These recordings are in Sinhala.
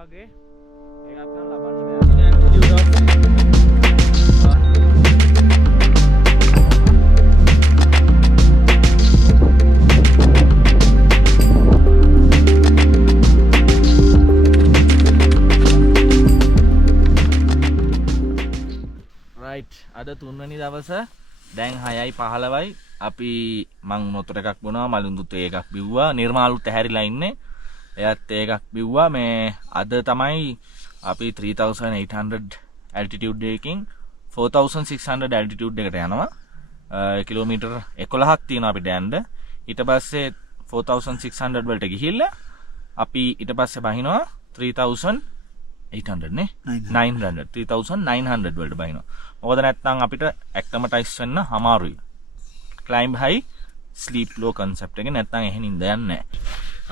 වගේ එකක් නම් ලබන්න බෑ. රයිට් අද තුන්වෙනි දවස දැන් 6:15යි අපි මං නොතර එකක් බොනවා මලුඳුත් එකක් බිව්වා නිර්මාලුත් ඇහැරිලා ඉන්නේ එයත් එකක් බිව්වා මේ අද තමයි අපි 3800 altitude එකකින් 4600 altitude එකට යනවා කිලෝමීටර් 11ක් තියෙනවා අපිට යන්න ඊට පස්සේ 4600 වලට ගිහිල්ලා අපි ඊට පස්සේ බහිනවා 3800 නේ 900 3900 වලට බහිනවා මොකද නැත්නම් අපිට ඇක්ලමටයිස් වෙන්න අමාරුයි climb high sleep low concept එක නැත්නම් එහෙම නින්ද යන්නේ නැහැ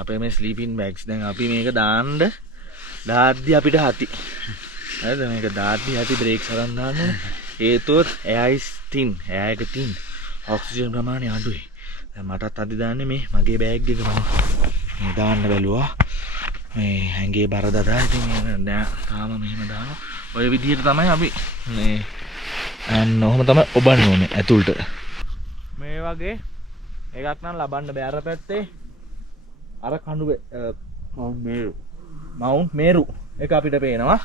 අපේ මේ sleeping bags දැන් අපි මේක දාන්න දාද්දි අපිට හති හරිද මේක දාද්දි හති බ්‍රේක්ස් අරන් දාන්න හේතුවත් air is thin air එක thin ඔක්සිජන් ප්‍රමාණය අඩුයි දැන් මටත් අදි දාන්නේ මේ මගේ බෑග් එක මම දාන්න බැලුවා මේ හැංගේ බර දදා ඉතින් නෑ තාම මෙහෙම දානවා ඔය විදිහට තමයි අපි මේ අන්න ඔහොම තමයි ඔබන්න ඕනේ ඇතුළට මේ වගේ එකක් නම් ලබන්න බෑ අර පැත්තේ අර කඳුවේ මවුන්ට් මේරු එක අපිට පේනවා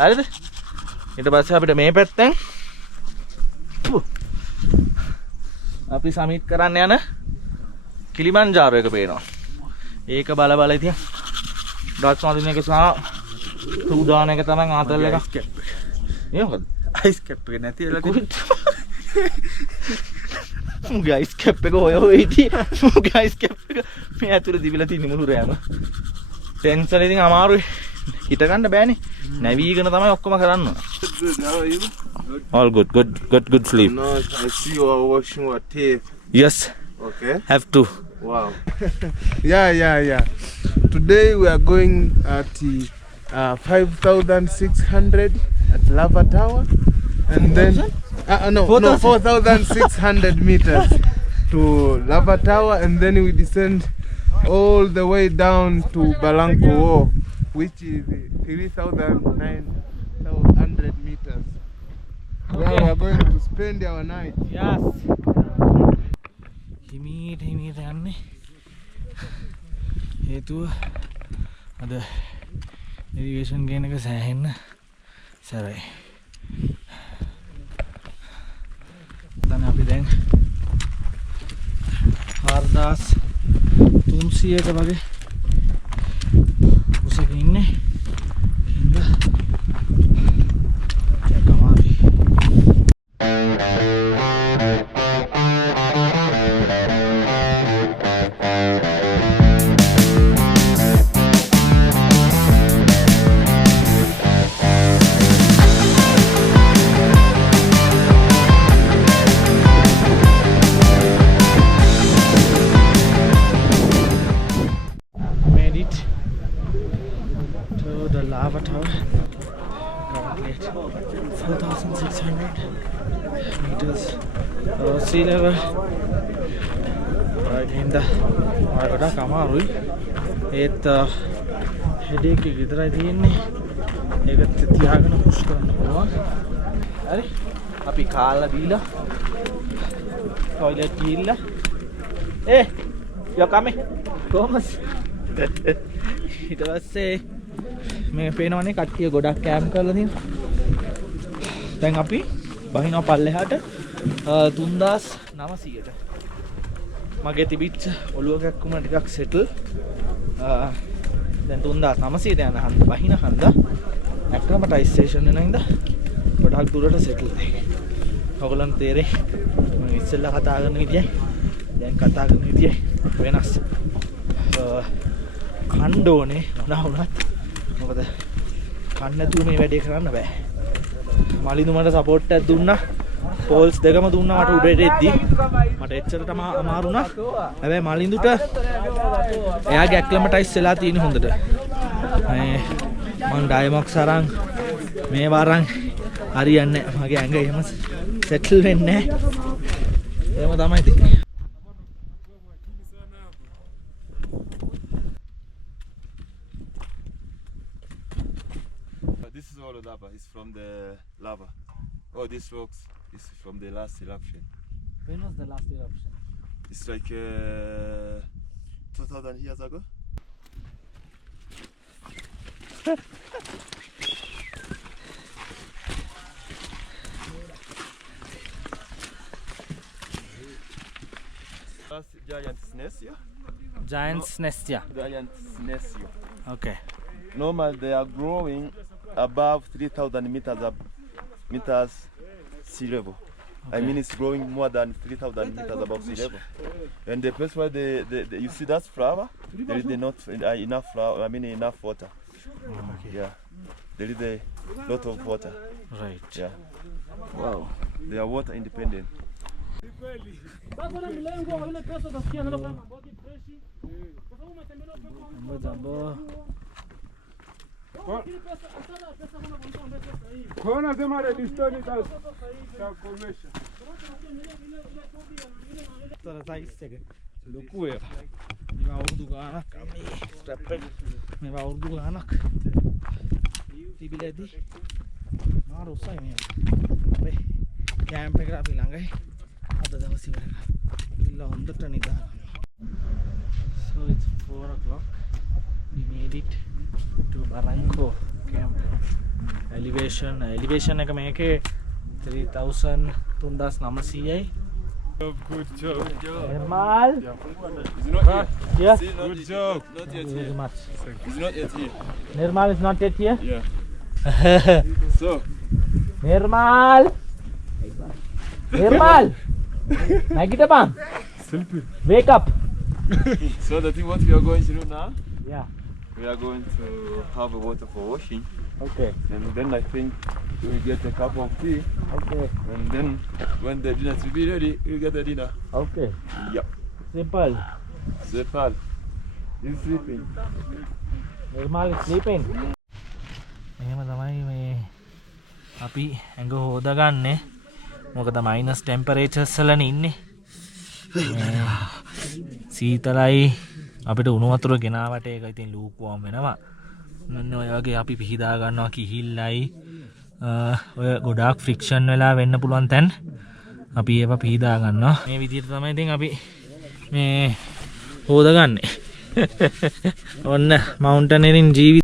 හරිද ඊට පස්සේ අපිට මේ පැත්තෙන් අපි සමීට් කරන්න යන කිලිමන්ජාරෝ එක පේනවා ඒක බල බල ඉතින් ඩොට්ස් වදින එක සහ සූදාන එක තමයි ආතල් එක ඒ මොකද අයිස් කැප් එක නැති වෙලා තියෙන්නේ මුගේ අයිස් කැප් එක ඔය ඉතින් මුගේ අයිස් කැප් එක මේ ඇතුලේ දිවිලා තියෙන මුළු රෑම ටෙන්ෂන් ඉතින් අමාරුයි හිට ගන්න බෑනේ නැවීගෙන තමයි ඔක්කොම කරන්න all good sleep No, I see you are washing your teeth. yes Okay. have to Wow. yeah. Today we are going at 5,600 at Lava Tower, and then 4,600 meters to Lava Tower, and then we descend all the way down to Balanko, which is 3,900 meters. Where we are going to spend our night. yes හිමීට යන්නේ හේතුව අද ඉරිගේෂන් ගේන එක සෑහෙන්න සැරයි දැන් අපි දැන් 4300ක වගේ උසක ඉන්නේ හින්දා කමාවි Lava Tower currently at 4,600 meters sea level හින්දා ගොඩක් අමාරුයි ඒත් හෙඩේක් එක විතරයි තියෙන්නේ ඒක තියාගෙන පුෂ් කරන්න පුළුවන් හරි අපි කාලා බීලා ටොයිලට් ගිහිල්ලා යෝ කමේ කොහමද ඊට පස්සේ මේ පේනවනේ කට්ටිය ගොඩක් කැම්ප් කරලා තියෙනවා. දැන් අපි බහිනවා පල්ලෙහාට 3900ට. මගේ තිබිච්ච ඔළුව කැක්කුම ටිකක් සෙටල්. දැන් 3900ට යන හන්ද බහින හන්ද ඇක්ලමටයිසේෂන් වෙන හින්දා ගොඩක් දුරට සෙටල් වෙයි. ඔයගොල්ලන්ට තේරෙයි මම ඉස්සෙල්ලා කතා කරන විදියයි දැන් කතා කරන විදියයි වෙනස්. කණ්ඩ ඕනේ මොනවා වුණත් මොකද කන්න නැතුව මේ වැඩේ කරන්න බෑ. මලිනුමට සපෝට් එකක් දුන්නා. පෝල්ස් දෙකම දුන්නා මට උඩට එද්දි. මට එච්චරටම අමාරු වුණා. හැබැයි මලින්දුට එයාගේ ඇක්ලමටයිස් වෙලා තියෙන හොඳට. මේ මං ඩයමොක්ස් අරන් මේ වරන් හරියන්නේ නැහැ. මගේ ඇඟ එහෙම සෙටල් වෙන්නේ නැහැ. එහෙම තමයි තියෙන්නේ. this is all lava. It's from the lava. Oh, these rocks is from the last eruption. When was the last eruption? It's like 2,000 years ago. That's giant Snesia. Giant's nest, yeah. Giant Snesia. Okay. Normally they are growing above 3,000 meters sea level. I mean it's growing more than 3,000 meters above sea level. And the place where you see that flower, there is not enough flower. I mean enough water. Yeah, there is a lot of water. Right. Yeah, Wow. they are water independent. Kona sema redstone itakomesha. තර සයිස් එක ලොකු එක. මේවා අවුරුදු ගානක් මේ ස්ටැප් එක. මේවා අවුරුදු ගානක් තිබිලාදී මාර උසයි මේ. අපේ කැම්ප් එකට අපි ළඟයි. අද දවස් ඉවර කරා. ඉල්ල හොඳට නිදා ගන්න. So it's 4 o'clock. We made it to Barranco camp. Elevation එක මේකේ 3,900යි. Good job. Nirmal. It's not here. Yeah. See, not Good yet. job. Not yet Very here. much. It's not yet here. Nirmal is not yet here. Yeah. So Nirmal. Nirmal. Nagitapan. Selfie. Wake up. so the thing what we are going to do now, Yeah. we are going to have a water for washing, Okay. and then I think we will get a cup of tea, Okay. and then when the dinner will be ready, we'll get the dinner. Okay. Yep. Simple. Zepal is sleeping. Nirmal is sleeping. එහෙම තමයි මේ අපි ඇඟ හොදගන්නේ. මොකද මයිනස් ටෙම්පරේචර්ස් වලනේ ඉන්නේ. සීතලයි අපිට උණු වතුර ගෙනාවට ඒක ඉතින් ලූක්වාම් වෙනවා. මෙන්න ඔය වගේ අපි පිහිදා ගන්නවා කිහිල්ලයි ඔය ගොඩාක් ෆ්‍රික්ෂන් වෙලා වෙන්න පුළුවන් තැන් අපි ඒවා පිහිදා ගන්නවා. මේ විදිහට තමයි ඉතින් අපි මේ හොදගන්නේ. ඔන්න මවුන්ටනරින් ජීවිත